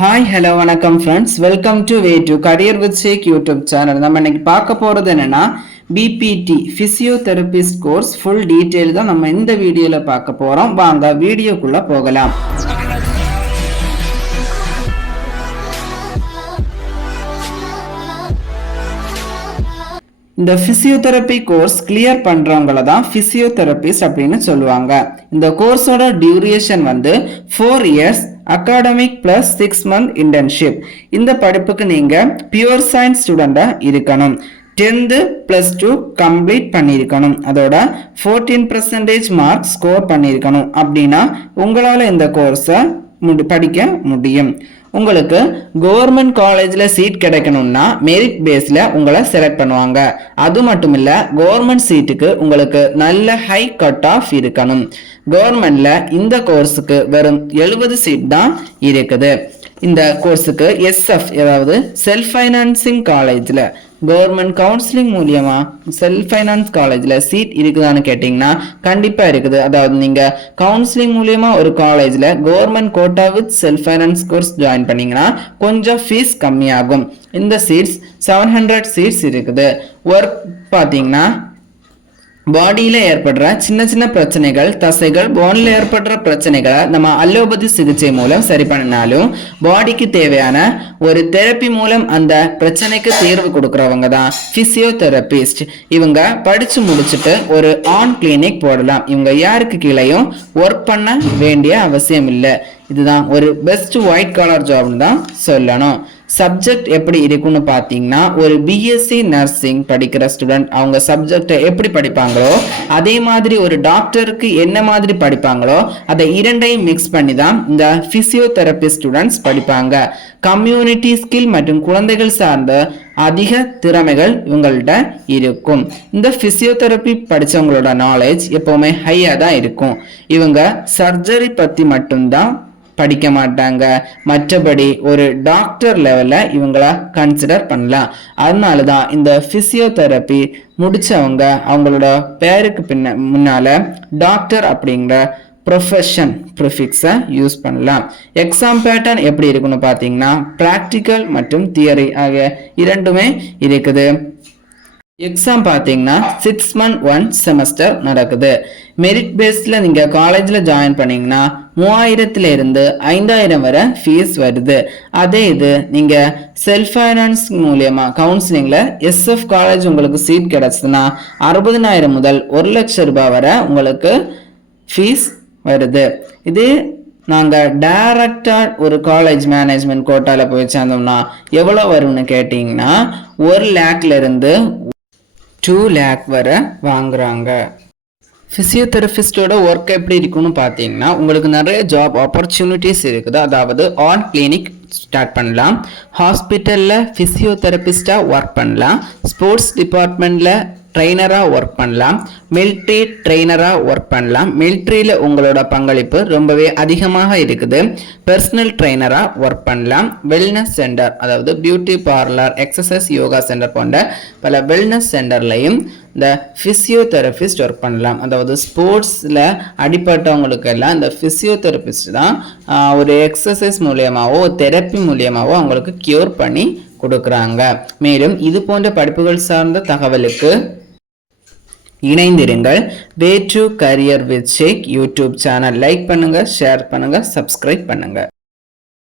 Hi hello வணக்கம் friends, welcome to way to career with Shaikh YouTube channel. நம்ம இன்னைக்கு பார்க்க போகிறது என்னன்னா BPT physiotherapist course full detail தான் நம்ம இந்த வீடியோவில் பார்க்க போகிறோம். வாங்க வீடியோக்குள்ளே போகலாம். இந்த பிசியோதெரபி கோர்ஸ் கிளியர் பண்றவங்கள தான் பிசியோதெரபிஸ்ட் அப்படின்னு சொல்லுவாங்க. இந்த கோர்ஸோட duration 4 years academic plus 6 month internship. இந்த படிப்புக்கு நீங்க பியூர் சயின்ஸ் ஸ்டூடெண்டா இருக்கணும். 10th +2 கம்ப்ளீட் பண்ணியிருக்கணும். அதோட 14% மார்க் ஸ்கோர் பண்ணியிருக்கணும். அப்படின்னா உங்களால் இந்த கோர்ஸை படிக்க முடியும். உங்களுக்கு கவர்மெண்ட் காலேஜில் சீட் கிடைக்கணும்னா மெரிட் பேஸில் உங்களை செலக்ட் பண்ணுவாங்க. அது மட்டும் இல்லை, கவர்மெண்ட் சீட்டுக்கு உங்களுக்கு நல்ல ஹை கட் ஆஃப் இருக்கணும். கவர்மெண்ட்ல இந்த கோர்ஸுக்கு வெறும் 70 சீட் தான் இருக்குது. இந்த கோர்ஸுக்கு SF அதாவது செல்ஃப் ஃபைனான்சிங் காலேஜில் கவர்மெண்ட் கவுன்சிலிங் மூலியமா செல்ஃப் ஃபைனான்ஸ் காலேஜில் சீட் இருக்குதான்னு கேட்டிங்கன்னா கண்டிப்பாக இருக்குது. அதாவது நீங்கள் கவுன்சிலிங் மூலியமா ஒரு காலேஜில் government quota with self finance course join பண்ணிங்கன்னா கொஞ்சம் ஃபீஸ் கம்மியாகும். இந்த சீட்ஸ் 700 சீட்ஸ் இருக்குது. ஒர்க் பார்த்தீங்கன்னா பாடியில் ஏற்படுற சின்ன சின்ன பிரச்சனைகள், தசைகள், போனில் ஏற்படுற பிரச்சனைகளை நம்ம அலோபதி சிகிச்சை மூலம் சரி பண்ணினாலும் பாடிக்கு தேவையான ஒரு தெரப்பி மூலம் அந்த பிரச்சனைக்கு தீர்வு கொடுக்குறவங்க தான் பிசியோதெரபிஸ்ட். இவங்க படிச்சு முடிச்சுட்டு ஒரு ஆன் கிளினிக் போடலாம். இவங்க யாருக்கு கீழையும் ஒர்க் பண்ண வேண்டிய அவசியம் இல்லை. இதுதான் ஒரு பெஸ்ட் ஒயிட் காலர் ஜாப்னு தான் சொல்லணும். சப்ஜெக்ட் எப்படி இருக்குன்னு பார்த்தீங்கன்னா, ஒரு பிஎஸ்சி நர்சிங் படிக்கிற ஸ்டூடெண்ட் அவங்க சப்ஜெக்டை எப்படி படிப்பாங்களோ அதே மாதிரி ஒரு டாக்டருக்கு என்ன மாதிரி படிப்பாங்களோ அதை இரண்டையும் மிக்ஸ் பண்ணி தான் இந்த பிசியோதெரபி ஸ்டூடெண்ட்ஸ் படிப்பாங்க. கம்யூனிட்டி ஸ்கில் மற்றும் குழந்தைகள் சார்ந்த அதிக திறமைகள் இவங்கள்ட்ட இருக்கும். இந்த பிசியோதெரபி படித்தவங்களோட நாலேஜ் எப்பவுமே ஹையாக தான் இருக்கும். இவங்க சர்ஜரி பற்றி மட்டும்தான் படிக்க மாட்டாங்க. மற்றபடி ஒரு டாக்டர் லெவலில் இவங்கள கன்சிடர் பண்ணலாம். அதனால தான் இந்த பிசியோதெரபி முடிச்சவங்க அவங்களோட பேருக்கு முன்னால டாக்டர் அப்படிங்கிற ப்ரொஃபஷன் ப்ரிஃபிக்ஸை யூஸ் பண்ணலாம். எக்ஸாம் பேட்டர்ன் எப்படி இருக்குன்னு பார்த்தீங்கன்னா, ப்ராக்டிக்கல் மற்றும் தியரி ஆகிய இரண்டுமே இருக்குது. எக்ஸாம் பார்த்தீங்கன்னா 6 month 1 செமஸ்டர் நடக்குது. மெரிட் பேஸில் நீங்கள் காலேஜில் ஜாயின் பண்ணீங்கன்னா 3000 இருந்து 5000 வரை ஃபீஸ் வருது. அதே இது நீங்கள் செல்ஃப் ஃபைனான்ஸ் மூலியமா கவுன்சிலிங்கில் SF காலேஜ் உங்களுக்கு சீட் கிடைச்சதுன்னா 60000 முதல் 1 லட்சம் ரூபாய் வரை உங்களுக்கு ஃபீஸ் வருது. இது நாங்கள் டைரக்டாக ஒரு காலேஜ் மேனேஜ்மெண்ட் கோட்டாவில் போய் சேர்ந்தோம்னா எவ்வளோ வரும்னு கேட்டிங்கன்னா 1 lakh இருந்து 2 lakh வரை வாங்குறாங்க. ஃபிசியோதெரபிஸ்டோட ஒர்க் எப்படி இருக்குன்னு பார்த்தீங்கன்னா, உங்களுக்கு நிறைய ஜாப் ஆப்பர்ச்சுனிட்டிஸ் இருக்குது. அதாவது ஆன் கிளினிக் ஸ்டார்ட் பண்ணலாம், ஹாஸ்பிட்டலில் ஃபிசியோதெரபிஸ்டாக ஒர்க் பண்ணலாம், ஸ்போர்ட்ஸ் டிபார்ட்மெண்ட்டில் ட்ரெயினராக ஒர்க் பண்ணலாம், மிலிட்ரி ட்ரெயினராக ஒர்க் பண்ணலாம். மிலிட்ரியில் உங்களோட பங்களிப்பு ரொம்பவே அதிகமாக இருக்குது. பர்சனல் ட்ரெயினராக ஒர்க் பண்ணலாம். வெல்னஸ் சென்டர் அதாவது beauty parlour, exercise, yoga centre போன்ற பல வெல்னஸ் சென்டர்லையும் இந்த ஃபிசியோதெரபிஸ்ட் ஒர்க் பண்ணலாம். அதாவது ஸ்போர்ட்ஸில் அடிப்பட்டவங்களுக்கு எல்லாம் இந்த ஃபிசியோதெரபிஸ்ட் தான் ஒரு எக்ஸசைஸ் மூலியமாவோ தெரப்பி மூலியமாவோ அவங்களுக்கு கியூர் பண்ணி கொடுக்குறாங்க. மேலும் இது போன்ற படிப்புகள் சார்ந்த தகவலுக்கு இணைந்திருங்கள். Way to career with Shaikh YouTube channel like பண்ணுங்க, ஷேர் பண்ணுங்க, சப்ஸ்கிரைப் பண்ணுங்க.